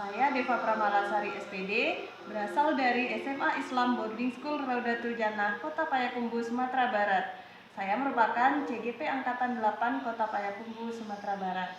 Saya Deva Pramalasari SPD, berasal dari SMA Islam Boarding School Raudatul Jannah, Kota Payakumbuh, Sumatera Barat. Saya merupakan CGP Angkatan 8 Kota Payakumbuh, Sumatera Barat.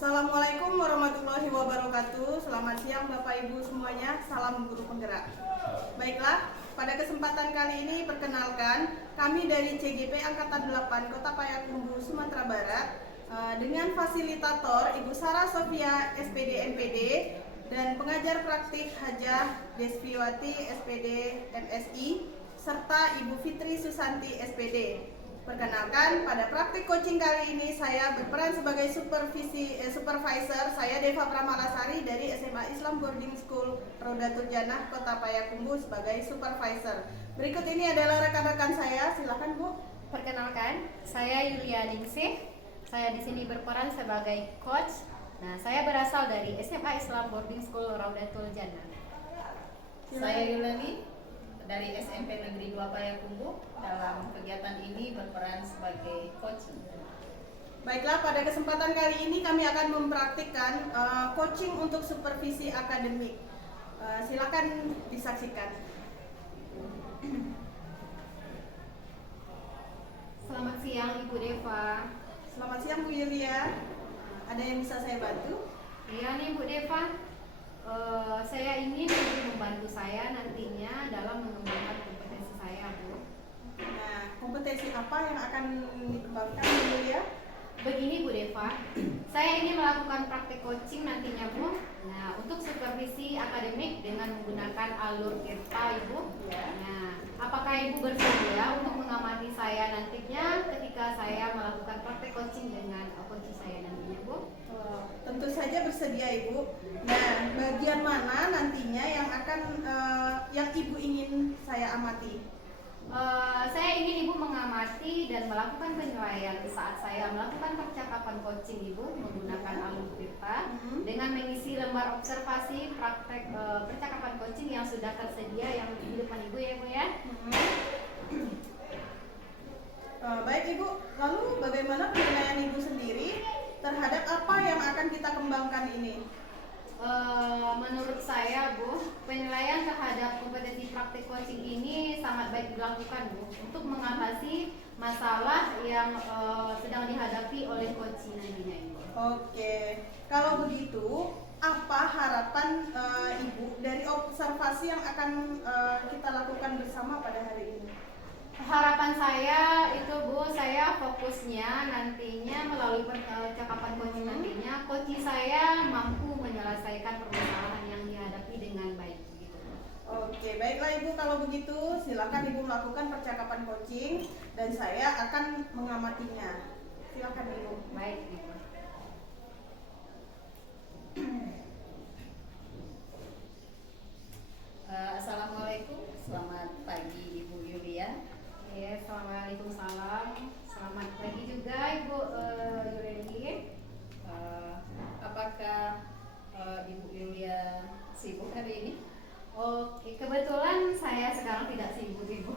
Assalamualaikum warahmatullahi wabarakatuh. Selamat siang Bapak Ibu semuanya. Salam guru penggerak. Baiklah, pada kesempatan kali ini perkenalkan kami dari CGP Angkatan 8 Kota Payakumbuh, Sumatera Barat dengan fasilitator Ibu Sarah Sofia SPD NPD dan pengajar praktik Hajah Desviwati SPD MSI serta Ibu Fitri Susanti SPD. Perkenalkan, pada praktik coaching kali ini saya berperan sebagai supervisor. Saya Deva Pramalasari dari SMA Islam Boarding School Raudatul Jannah, Kota Payakumbuh sebagai supervisor. Berikut ini adalah rekan-rekan saya. Silakan Bu. Perkenalkan, saya Yulia Ningsih. Saya di sini berperan sebagai coach. Nah, saya berasal dari SMA Islam Boarding School Raudatul Jannah. Saya Yulani dari SMP Negeri 2 Payakumbuh. Dalam kegiatan ini berperan sebagai coach. Baiklah, pada kesempatan kali ini kami akan mempraktikkan coaching untuk supervisi akademik. Silakan disaksikan. Selamat siang Ibu Deva. Selamat siang Bu Yulia. Ada yang bisa saya bantu? Iya nih Bu Deva. Saya ingin Ibu membantu saya nantinya dalam mengembangkan kompetensi saya, Bu. Nah, kompetensi apa yang akan dikembangkan Bu Yulia? Begini Bu Deva, saya ingin melakukan praktek coaching nantinya Bu. Nah, untuk supervisi akademik dengan menggunakan alur IRPA Ibu. Nah, apakah Ibu bersedia untuk mengamati saya nantinya ketika saya melakukan praktek coaching dengan coach saya nantinya Bu? Tentu saja bersedia Ibu. Nah, bagian mana nantinya yang akan yang Ibu ingin saya amati? Saya ingin Ibu mengamati dan melakukan penilaian saat saya melakukan percakapan coaching Ibu menggunakan alur IRPA dengan mengisi lembar observasi praktek percakapan coaching yang sudah tersedia yang di depan Ibu ya Bu ya. Baik Ibu, lalu bagaimana penilaian Ibu sendiri terhadap apa yang akan kita kembangkan ini? Menurut saya, Bu, penilaian terhadap kompetensi praktik coaching ini sangat baik dilakukan, Bu, untuk mengatasi masalah yang sedang dihadapi oleh coaching nantinya, Ibu. Oke, kalau begitu, apa harapan Ibu dari observasi yang akan kita lakukan bersama pada hari ini? Harapan saya itu, Bu, saya fokusnya nantinya melalui percakapan coaching nantinya, coaching saya mampu menyelesaikan permasalahan yang dihadapi dengan baik, gitu. Oke, baiklah Ibu, kalau begitu silakan Ibu melakukan percakapan coaching dan saya akan mengamatinya. Silakan Ibu. Baik, Ibu. Assalamualaikum, selamat pagi Ibu Yulia. Ya, Waalaikumsalam. Selamat pagi juga Ibu Yureli. Apakah Ibu Yulia sibuk hari ini? Oke, kebetulan saya sekarang tidak sibuk, Ibu.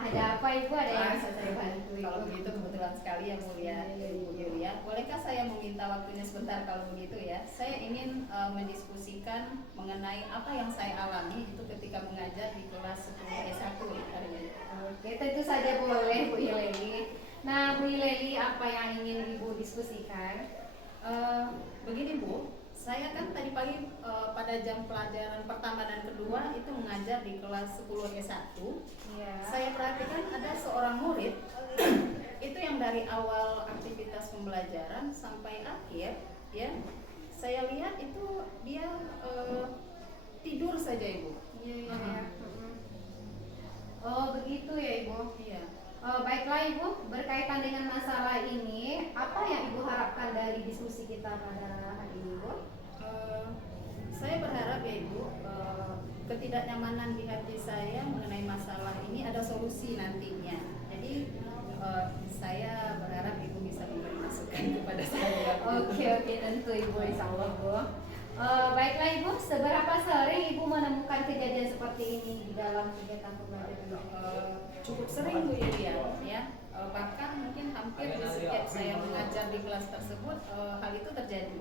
Ada apa, Ibu? Ada yang bisa saya bantu, Ibu? Kalau begitu kebetulan sekali ya mulia Ibu Yulia. Bolehkah saya meminta waktunya sebentar kalau begitu ya? Saya ingin mendiskusikan mengenai apa yang saya alami itu ketika mengajar di kelas 10 S1 hari ini. Oke, tentu saja boleh, Bu Yuleli. Nah, Bu Yuleli, apa yang ingin Ibu diskusikan? Begini Bu, saya kan tadi pagi pada jam pelajaran pertama dan kedua itu mengajar di kelas 10 S1. Iya. Saya perhatikan ada seorang murid itu yang dari awal aktivitas pembelajaran sampai akhir ya, saya lihat itu dia tidur saja Ibu. Iya, iya, iya. Oh, begitu ya, Ibu. Iya. Baiklah Ibu, berkaitan dengan masalah ini, apa yang Ibu harapkan dari diskusi kita pada hari ini, Bu? Saya berharap ya Ibu, ketidaknyamanan di hati saya mengenai masalah ini ada solusi nantinya. Jadi saya berharap Ibu bisa memberi masukan kepada saya. Oke, tentu Ibu, insya Allah, Bu. Baiklah Ibu, seberapa sering Ibu menemukan kejadian seperti ini di dalam kegiatan pembelajaran? Cukup sering Bu Yulia, ya. Bahkan mungkin hampir di setiap saya mengajar di kelas tersebut hal itu terjadi.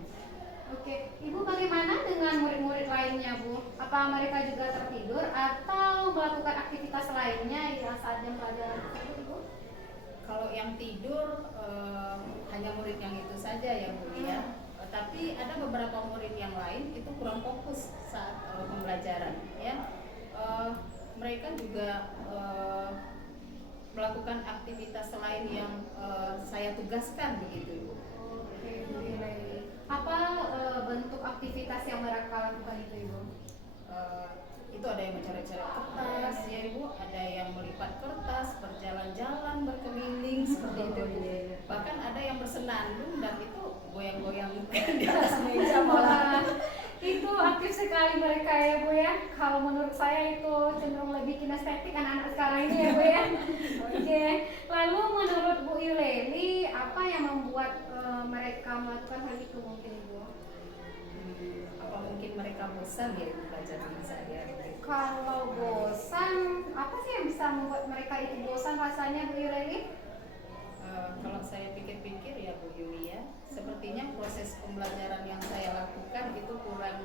Oke, Ibu bagaimana dengan murid-murid lainnya, Bu? Apa mereka juga tertidur atau melakukan aktivitas lainnya yang saat jam pelajaran tersebut, Ibu? Kalau yang tidur hanya murid yang itu saja ya Bu ya. Tapi ada beberapa murid yang lain itu kurang fokus saat pembelajaran ya. Mereka juga melakukan aktivitas lain yang saya tugaskan begitu Ibu. Oke, Bu Yuleli. Apa bentuk aktivitas yang mereka lakukan itu, Ibu? Itu ada yang mencoret-coret kertas ya Ibu, ada yang melipat kertas, berjalan-jalan, berkeliling seperti itu Bu. Bahkan ada yang bersenandung dan itu goyang-goyang di atas meja malah. Wah, itu aktif sekali mereka ya, Bu ya. Kalau menurut saya itu cenderung lebih kinestetik anak-anak sekarang ini ya, Bu ya. Oke. Lalu menurut Bu Yuleli, apa yang membuat mereka melakukan hal itu mungkin, Bu? Apa mungkin mereka bosan ya belajar dengan saya? Kalau bosan, apa sih yang bisa membuat mereka itu bosan rasanya, Bu Yuleli? Kalau saya pikir-pikir ya Bu Yulia, sepertinya proses pembelajaran yang saya lakukan itu kurang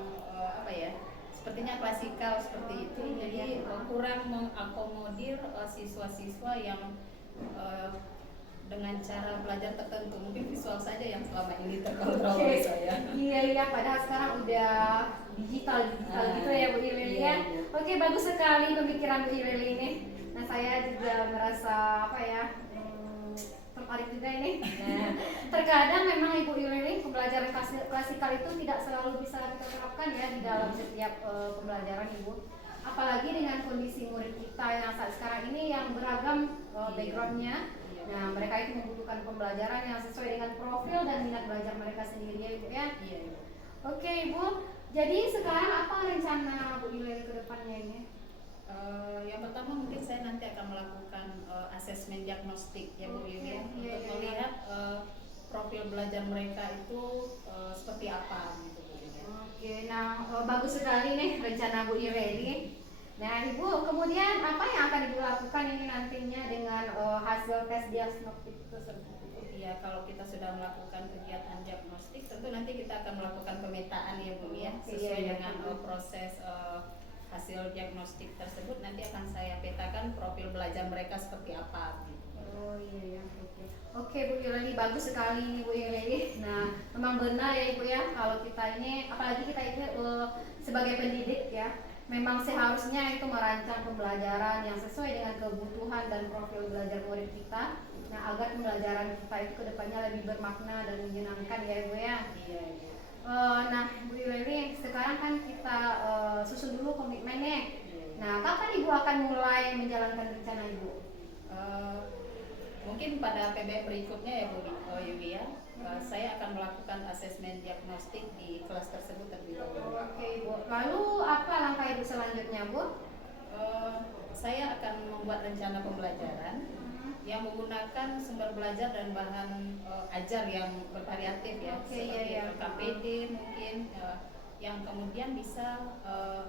sepertinya klasikal seperti itu, jadi kurang mengakomodir siswa-siswa yang dengan cara belajar tertentu, mungkin visual saja yang selama ini terkontrol oleh saya. Iya, padahal sekarang udah digital gitu ya Bu Yuleli ya. Oke, bagus sekali pemikiran Bu Yuleli ini. Nah, saya juga merasa tertarik juga ini. Nah, terkadang memang Ibu Yuleli pembelajaran klasikal itu tidak selalu bisa kita terapkan ya di dalam setiap pembelajaran Ibu. Apalagi dengan kondisi murid kita yang saat sekarang ini yang beragam backgroundnya. Nah, mereka itu membutuhkan pembelajaran yang sesuai dengan profil dan minat belajar mereka sendiri ya Ibu ya. Iya, Ibu. Oke Ibu, jadi sekarang apa rencana Bu Yuleli ke depannya ini? Yang pertama mungkin saya nanti akan melakukan asesmen diagnostik ya Bu Yuli, untuk melihat profil belajar mereka itu seperti apa gitu Bu Yuli. Oke, nah bagus sekali nih rencana Bu Yuleli. Nah, Ibu, kemudian apa yang akan Ibu lakukan ini nantinya dengan hasil tes diagnostik tersebut? Ya, kalau kita sudah melakukan kegiatan diagnostik, tentu nanti kita akan melakukan pemetaan ya Bu ya, sesuai Iya, dengan proses hasil diagnostik tersebut. Nanti akan saya petakan profil belajar mereka seperti apa. Oh iya ya, oke Bu Yuleli, bagus sekali nih Bu Yuleli. Nah, memang benar ya Ibu ya, kalau kita ini, apalagi kita ini sebagai pendidik ya, memang seharusnya itu merancang pembelajaran yang sesuai dengan kebutuhan dan profil belajar murid kita. Nah, agar pembelajaran kita itu kedepannya lebih bermakna dan menyenangkan ya Ibu ya. Iya. Nah Bu Yuleli, sekarang kan kita susun dulu komitmennya. Nah, kapan Ibu akan mulai menjalankan rencana Ibu? Mungkin pada PB berikutnya ya Bu Yuwi ya, saya akan melakukan asesmen diagnostik di kelas tersebut terlebih dahulu. Oke Bu, lalu apa langkah Ibu selanjutnya Bu? Saya akan membuat rencana pembelajaran yang menggunakan sumber belajar dan bahan ajar yang bervariatif ya, seperti KPD mungkin, yang kemudian bisa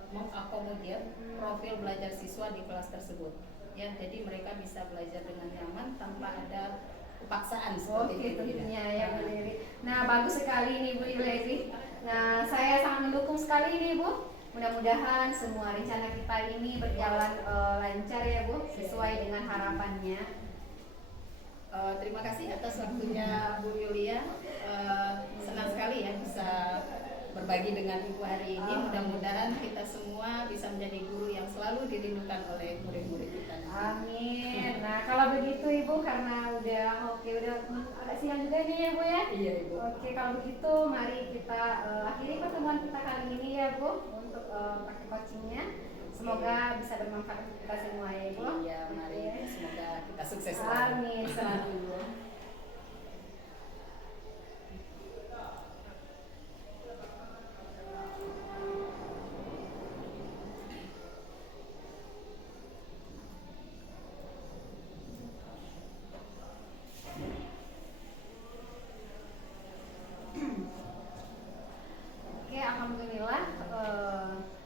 mengakomodir profil belajar siswa di kelas tersebut. Ya, jadi mereka bisa belajar dengan nyaman tanpa ada paksaan seperti itu. Tentunya ya Bu Yuleli. Nah, bagus sekali nih Bu Yuleli. Nah, saya sangat mendukung sekali nih Bu. Mudah-mudahan semua rencana kita ini berjalan lancar ya Bu, sesuai dengan harapannya. Terima kasih atas waktunya Bu Yulia. Senang sekali ya bisa berbagi dengan Ibu hari ini. Mudah-mudahan kita semua bisa menjadi guru yang selalu dirindukan oleh murid-murid kita. Amin. Nah, kalau begitu Ibu, karena udah agak siang juga nih ya Bu ya. Iya Ibu. Oke, kalau begitu mari kita akhiri pertemuan kita kali ini ya Bu, untuk pakai coachingnya. Semoga bisa bermanfaat untuk kita semua ya Ibu. Iya, mari semoga kita sukses selalu. Amin, selalu Ibu. Oke, alhamdulillah.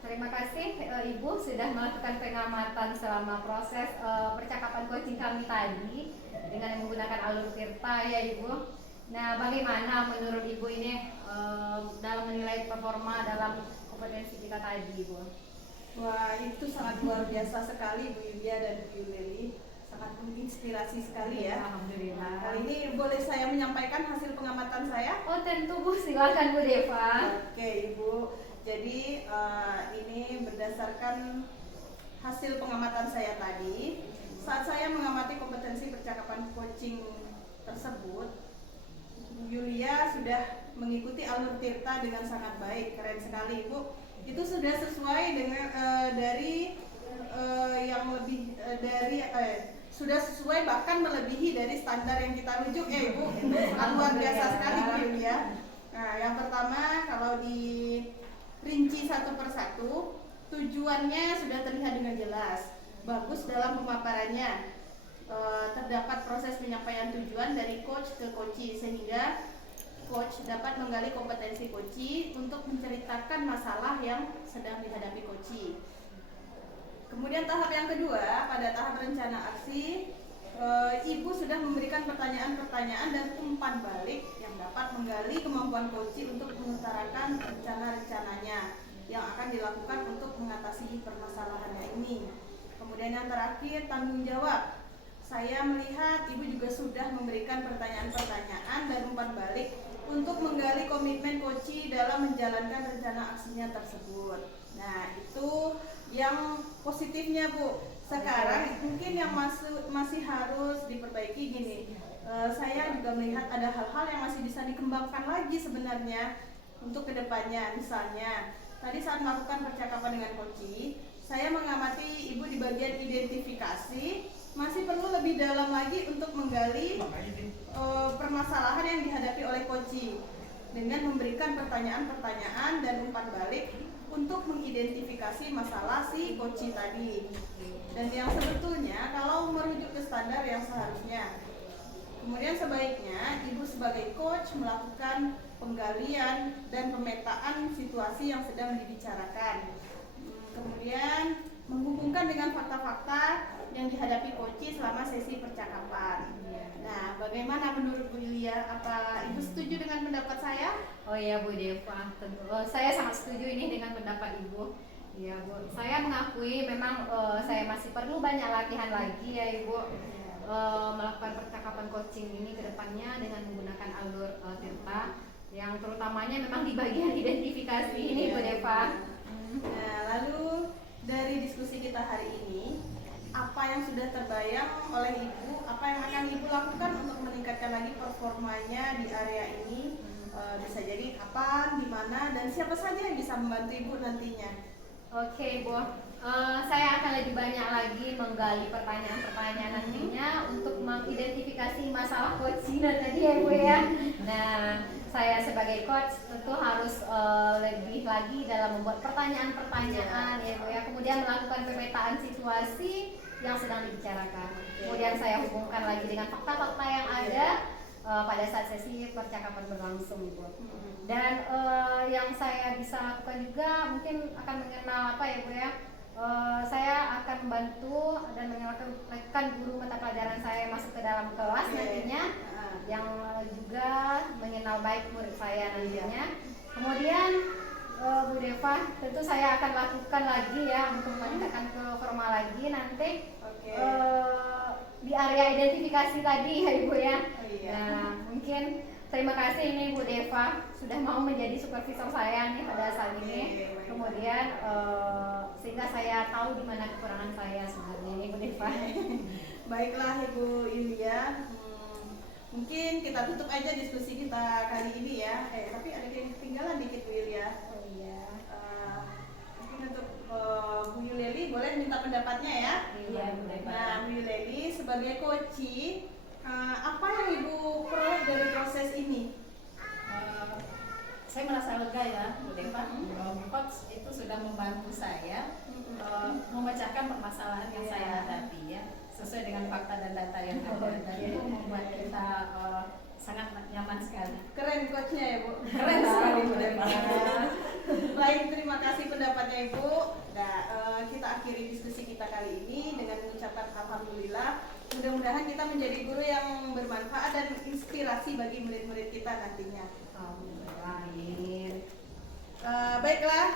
Terima kasih Ibu sudah melakukan pengamatan selama proses percakapan coaching kami tadi dengan menggunakan alur Tirta ya Ibu. Nah, bagaimana menurut Ibu ini dalam menilai performa dalam kompetensi kita tadi Ibu? Wah, itu sangat luar biasa sekali Bu Yulia dan Bu Yuleli, sangat menginspirasi sekali ya. Alhamdulillah. Kali ini boleh saya menyampaikan hasil pengamatan saya? Oh tentu Bu, silakan Bu Deva. Oke Ibu, jadi ini berdasarkan hasil pengamatan saya tadi. Saat saya mengamati kompetensi percakapan coaching tersebut, Bu Yulia sudah mengikuti alur Tirta dengan sangat baik, keren sekali Ibu. Itu sudah sesuai dengan yang lebih sudah sesuai, bahkan melebihi dari standar yang kita rujuk ya Ibu. Sangat luar biasa sekali Bu Yulia. Nah, yang pertama kalau dirinci satu persatu, tujuannya sudah terlihat dengan jelas, bagus dalam pemaparannya. Terdapat proses penyampaian tujuan dari coach ke coachee, sehingga coach dapat menggali kompetensi coachee untuk menceritakan masalah yang sedang dihadapi coachee. Kemudian tahap yang kedua, pada tahap rencana aksi, Ibu sudah memberikan pertanyaan-pertanyaan dan umpan balik yang dapat menggali kemampuan coachee untuk mengutarakan rencana-rencananya yang akan dilakukan untuk mengatasi permasalahannya ini. Kemudian yang terakhir, tanggung jawab. Saya melihat Ibu juga sudah memberikan pertanyaan-pertanyaan dan umpan balik untuk menggali komitmen coachee dalam menjalankan rencana aksinya tersebut. Nah, itu yang positifnya Bu. Sekarang mungkin yang masih harus diperbaiki gini. Saya juga melihat ada hal-hal yang masih bisa dikembangkan lagi sebenarnya untuk kedepannya. Misalnya, tadi saat melakukan percakapan dengan coachee, saya mengamati Ibu di bagian identifikasi masih perlu lebih dalam lagi untuk menggali permasalahan yang dihadapi oleh coachee dengan memberikan pertanyaan-pertanyaan dan umpan balik untuk mengidentifikasi masalah si coachee tadi, dan yang sebetulnya kalau merujuk ke standar yang seharusnya. Kemudian sebaiknya Ibu sebagai coach melakukan penggalian dan pemetaan situasi yang sedang dibicarakan. Kemudian menghubungkan dengan fakta-fakta yang dihadapi Koci selama sesi percakapan. Nah, bagaimana menurut Bu Yulia? Apa Ibu setuju dengan pendapat saya? Oh iya Bu Deva, tentu saya sangat setuju ini dengan pendapat Ibu. Iya Bu, saya mengakui memang saya masih perlu banyak latihan lagi ya Ibu, melakukan percakapan coaching ini ke depannya dengan menggunakan alur Tirta yang terutamanya memang di bagian identifikasi ini Bu Deva. Nah, lalu dari diskusi kita hari ini, apa yang sudah terbayang oleh Ibu, apa yang akan Ibu lakukan untuk meningkatkan lagi performanya di area ini? Bisa jadi kapan, di mana, dan siapa saja yang bisa membantu Ibu nantinya? Oke Bu, saya akan lebih banyak lagi menggali pertanyaan-pertanyaan nantinya untuk mengidentifikasi masalah coaching tadi ya Bu ya. Nah, saya sebagai coach tentu harus lebih lagi dalam membuat pertanyaan-pertanyaan ya Bu ya. Kemudian melakukan pemetaan situasi yang sedang dibicarakan. Kemudian saya hubungkan lagi dengan fakta-fakta yang ada pada saat sesi percakapan berlangsung Bu. Dan yang saya bisa lakukan juga mungkin akan mengenal apa ya Bu ya. Saya akan membantu dan mengenalkan guru mata pelajaran saya masuk ke dalam kelas nantinya, yang juga mengenal baik murid saya nantinya. Kemudian Bu Deva, tentu saya akan lakukan lagi ya untuk meningkatkan ke formal lagi nanti di area identifikasi tadi ya Ibu ya. Nah, mungkin terima kasih ini Bu Deva sudah mau menjadi supervisor saya nih pada saat ini. Kemudian sehingga saya tahu di mana kekurangan saya sebenarnya ini Bu Deva. Baiklah Ibu Yulia, mungkin kita tutup aja diskusi kita kali ini ya. Tapi ada yang ketinggalan dikit Bu Yulia. Oh iya. Mungkin untuk Bu Yuleli boleh minta pendapatnya ya. Iya Bu Deva. Nah, Bu Yuleli sebagai coach, apa yang Ibu peroleh dari proses ini? Saya merasa lega ya Bu Deva, coach itu sudah membantu saya memecahkan permasalahan yang saya hadapi ya, sesuai dengan fakta dan data yang ada, dan itu membuat kita sangat nyaman sekali. Keren coachnya ya Bu. Keren sekali Bu Deva. Baik, terima kasih pendapatnya Ibu. Nah, kita akhiri diskusi kita kali ini dengan mengucapkan alhamdulillah. Mudah-mudahan kita menjadi guru yang bermanfaat dan inspirasi bagi murid-murid kita nantinya. Amin. Baiklah,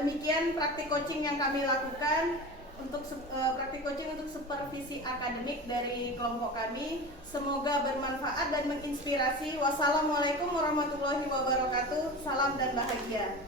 demikian praktik coaching yang kami lakukan untuk praktik coaching untuk supervisi akademik dari kelompok kami. Semoga bermanfaat dan menginspirasi. Wassalamualaikum warahmatullahi wabarakatuh. Salam dan bahagia.